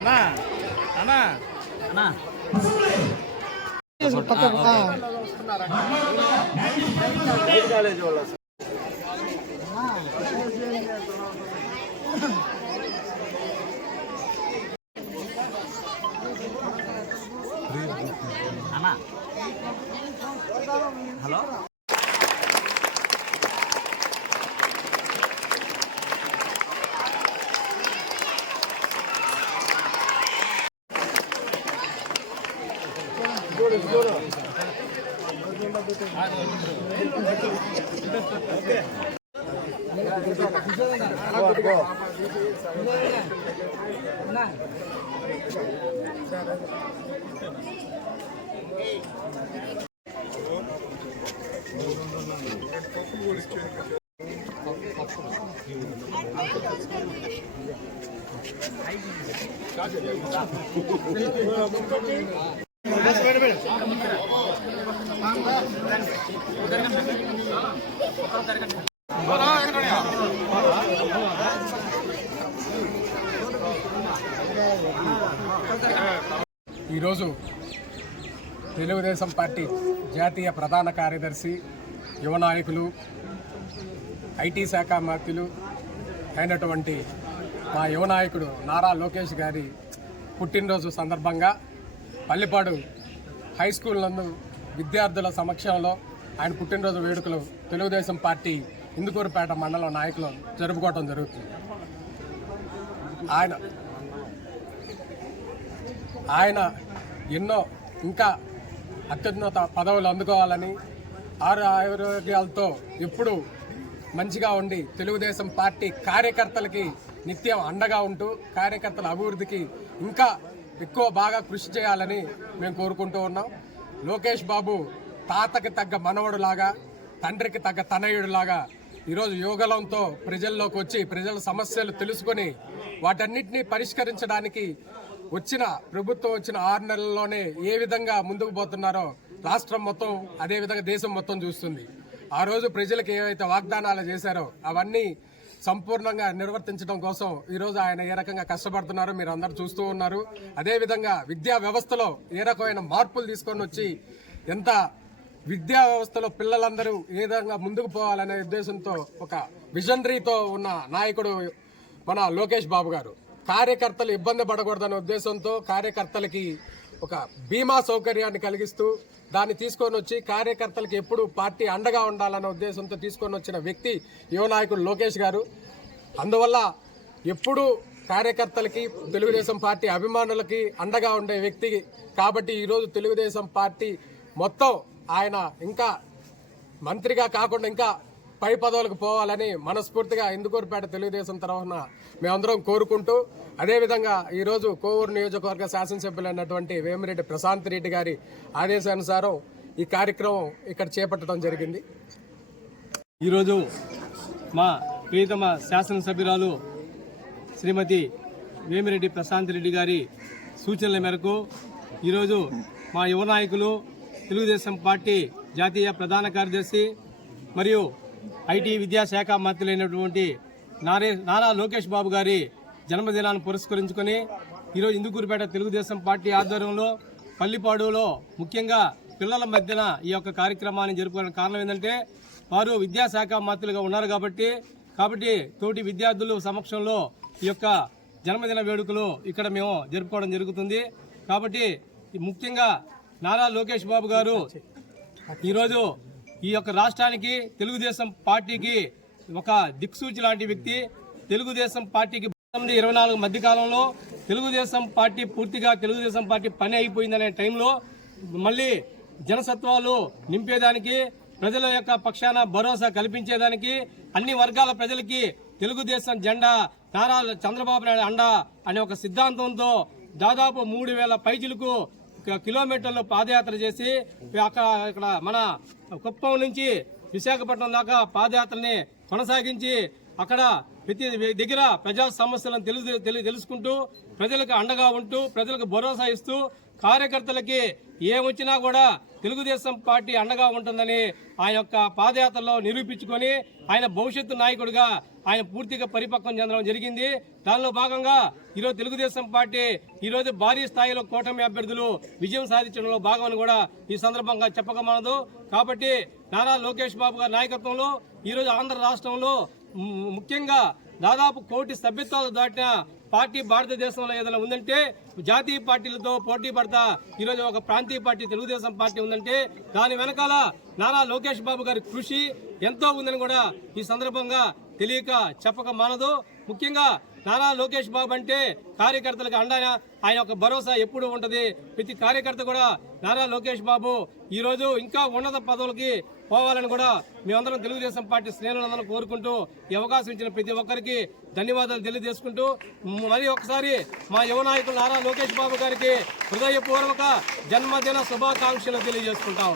하나 하나 하나 바꿔볼까? 하나 అన్నా హలో జరగండి ఈరోజు తెలుగుదేశం పార్టీ జాతీయ ప్రధాన కార్యదర్శి యువ నాయకులు ఐటీ శాఖ మంత్రులు అయినటువంటి మా యువ నాయకుడు నారా లోకేష్ గారి పుట్టినరోజు సందర్భంగా పల్లిపాడు హై స్కూల్ నందు విద్యార్థుల సమక్షంలో ఆయన పుట్టినరోజు వేడుకలు తెలుగుదేశం పార్టీ ఇందుకూరుపేట మండలం నాయకులు జరుపుకోవటం జరుగుతుంది. ఆయన ఆయన ఎన్నో ఇంకా అత్యున్నత పదవులు అందుకోవాలని ఆరు ఆరోగ్యాలతో ఎప్పుడు మంచిగా ఉండి తెలుగుదేశం పార్టీ కార్యకర్తలకి నిత్యం అండగా ఉంటూ కార్యకర్తల అభివృద్ధికి ఇంకా ఎక్కువ బాగా కృషి చేయాలని మేము కోరుకుంటూ ఉన్నాం. లోకేష్ బాబు తాతకి తగ్గ మనవడులాగా తండ్రికి తగ్గ తనయుడులాగా ఈరోజు యోగలంతో ప్రజల్లోకి వచ్చి ప్రజల సమస్యలు తెలుసుకొని వాటన్నిటిని పరిష్కరించడానికి వచ్చిన ప్రభుత్వం వచ్చిన ఆరు నెలల్లోనే ఏ విధంగా ముందుకు పోతున్నారో రాష్ట్రం మొత్తం అదే విధంగా దేశం మొత్తం చూస్తుంది. ఆ రోజు ప్రజలకు ఏవైతే వాగ్దానాలు చేశారో అవన్నీ సంపూర్ణంగా నిర్వర్తించడం కోసం ఈరోజు ఆయన ఏ రకంగా కష్టపడుతున్నారో మీరు అందరు చూస్తూ ఉన్నారు. అదేవిధంగా విద్యా వ్యవస్థలో ఏ రకమైన మార్పులు తీసుకొని వచ్చి ఎంత విద్యా వ్యవస్థలో పిల్లలందరూ ఏ విధంగా ముందుకు పోవాలనే ఉద్దేశంతో ఒక విజనరీతో ఉన్న నాయకుడు మన లోకేష్ బాబు గారు. కార్యకర్తలు ఇబ్బంది పడకూడదనే ఉద్దేశంతో కార్యకర్తలకి ఒక బీమా సౌకర్యాన్ని కలిగిస్తూ దాన్ని తీసుకొని వచ్చి కార్యకర్తలకు ఎప్పుడు పార్టీ అండగా ఉండాలన్న ఉద్దేశంతో తీసుకొని వచ్చిన వ్యక్తి యువ నాయకుడు లోకేష్ గారు. అందువల్ల ఎప్పుడు కార్యకర్తలకి తెలుగుదేశం పార్టీ అభిమానులకి అండగా ఉండే వ్యక్తి కాబట్టి ఈరోజు తెలుగుదేశం పార్టీ మొత్తం ఆయన ఇంకా మంత్రిగా కాకుండా ఇంకా పై పదవులకు పోవాలని మనస్ఫూర్తిగా ఇందుకూరుపేట తెలుగుదేశం తరఫున మేమందరం కోరుకుంటూ అదేవిధంగా ఈరోజు కోవూరు నియోజకవర్గ శాసనసభ్యులైనటువంటి వేమిరెడ్డి ప్రశాంత్ రెడ్డి గారి ఆదేశానుసారం ఈ కార్యక్రమం ఇక్కడ చేపట్టడం జరిగింది. ఈరోజు మా ప్రియతమ శాసనసభ్యురాలు శ్రీమతి వేమిరెడ్డి ప్రశాంత్ రెడ్డి గారి సూచనల మేరకు ఈరోజు మా యువ నాయకులు తెలుగుదేశం పార్టీ జాతీయ ప్రధాన కార్యదర్శి మరియు ఐటీ విద్యాశాఖ మంత్రులైనటువంటి నారే నారా లోకేష్ బాబు గారి జన్మదినాన్ని పురస్కరించుకొని ఈరోజు ఇందుకూరుపేట తెలుగుదేశం పార్టీ ఆధ్వర్యంలో పల్లిపాడులో ముఖ్యంగా పిల్లల మధ్యన ఈ యొక్క కార్యక్రమాన్ని జరుపుకోవడానికి కారణం ఏంటంటే వారు విద్యాశాఖ మంత్రులుగా ఉన్నారు కాబట్టి కాబట్టి తోటి విద్యార్థులు సమక్షంలో ఈ యొక్క జన్మదిన వేడుకలు ఇక్కడ మేము జరుపుకోవడం జరుగుతుంది. కాబట్టి ముఖ్యంగా నారా లోకేష్ బాబు గారు ఈరోజు ఈ యొక్క రాష్ట్రానికి తెలుగుదేశం పార్టీకి ఒక దిక్సూచి లాంటి వ్యక్తి. తెలుగుదేశం పార్టీకి పంతొమ్మిది ఇరవై నాలుగు మధ్యకాలంలో తెలుగుదేశం పార్టీ పూర్తిగా తెలుగుదేశం పార్టీ పని అయిపోయిందనే టైంలో మళ్ళీ జనసత్వాలు నింపేదానికి ప్రజల యొక్క పక్షాన భరోసా కల్పించేదానికి అన్ని వర్గాల ప్రజలకి తెలుగుదేశం జెండా నారా చంద్రబాబు నాయుడు అండ అనే ఒక సిద్ధాంతంతో దాదాపు మూడు వేల పైచిలకు కిలోమీటర్లు పాదయాత్ర చేసి అక్కడ ఇక్కడ మన కుప్పం నుంచి విశాఖపట్నం దాకా పాదయాత్రని కొనసాగించి అక్కడ ప్రతి దగ్గర ప్రజా సమస్యలను తెలుసు తెలుసుకుంటూ ప్రజలకు అండగా ఉంటూ ప్రజలకు భరోసా ఇస్తూ కార్యకర్తలకి ఏమొచ్చినా కూడా తెలుగుదేశం పార్టీ అండగా ఉంటుందని ఆయన యొక్క పాదయాత్రలో నిరూపించుకొని ఆయన భవిష్యత్తు నాయకుడిగా ఆయన పూర్తిగా పరిపక్వం చెందడం జరిగింది. దానిలో భాగంగా ఈరోజు తెలుగుదేశం పార్టీ ఈరోజు భారీ స్థాయిలో కూటమి అభ్యర్థులు విజయం సాధించడంలో భాగమని కూడా ఈ సందర్భంగా చెప్పకమానదు. కాబట్టి నారా లోకేష్ బాబు గారి నాయకత్వంలో ఈరోజు ఆంధ్ర రాష్ట్రంలో ముఖ్యంగా దాదాపు కోటి సభ్యత్వాలు దాటిన పార్టీ భారతదేశంలో ఏదైనా ఉందంటే జాతీయ పార్టీలతో పోటీ పడతా ఈరోజు ఒక ప్రాంతీయ పార్టీ తెలుగుదేశం పార్టీ ఉందంటే దాని వెనకాల నారా లోకేష్ బాబు గారి కృషి ఎంతో ఉందని కూడా ఈ సందర్భంగా తెలియక చెప్పక మానదు. ముఖ్యంగా నారా లోకేష్ బాబు అంటే కార్యకర్తలకు అండగా ఆయన ఒక భరోసా ఎప్పుడు ఉంటుంది. ప్రతి కార్యకర్త కూడా నారా లోకేష్ బాబు ఈ రోజు ఇంకా ఉన్నత పదవులకి పోవాలని కూడా మేమందరం తెలుగుదేశం పార్టీ శ్రేణులందరం కోరుకుంటూ ఈ అవకాశం ఇచ్చిన ప్రతి ఒక్కరికి ధన్యవాదాలు తెలియజేసుకుంటూ మరి ఒకసారి మా యువ నాయకులు నారా లోకేష్ బాబు గారికి హృదయపూర్వక జన్మదిన శుభాకాంక్షలు తెలియజేసుకుంటా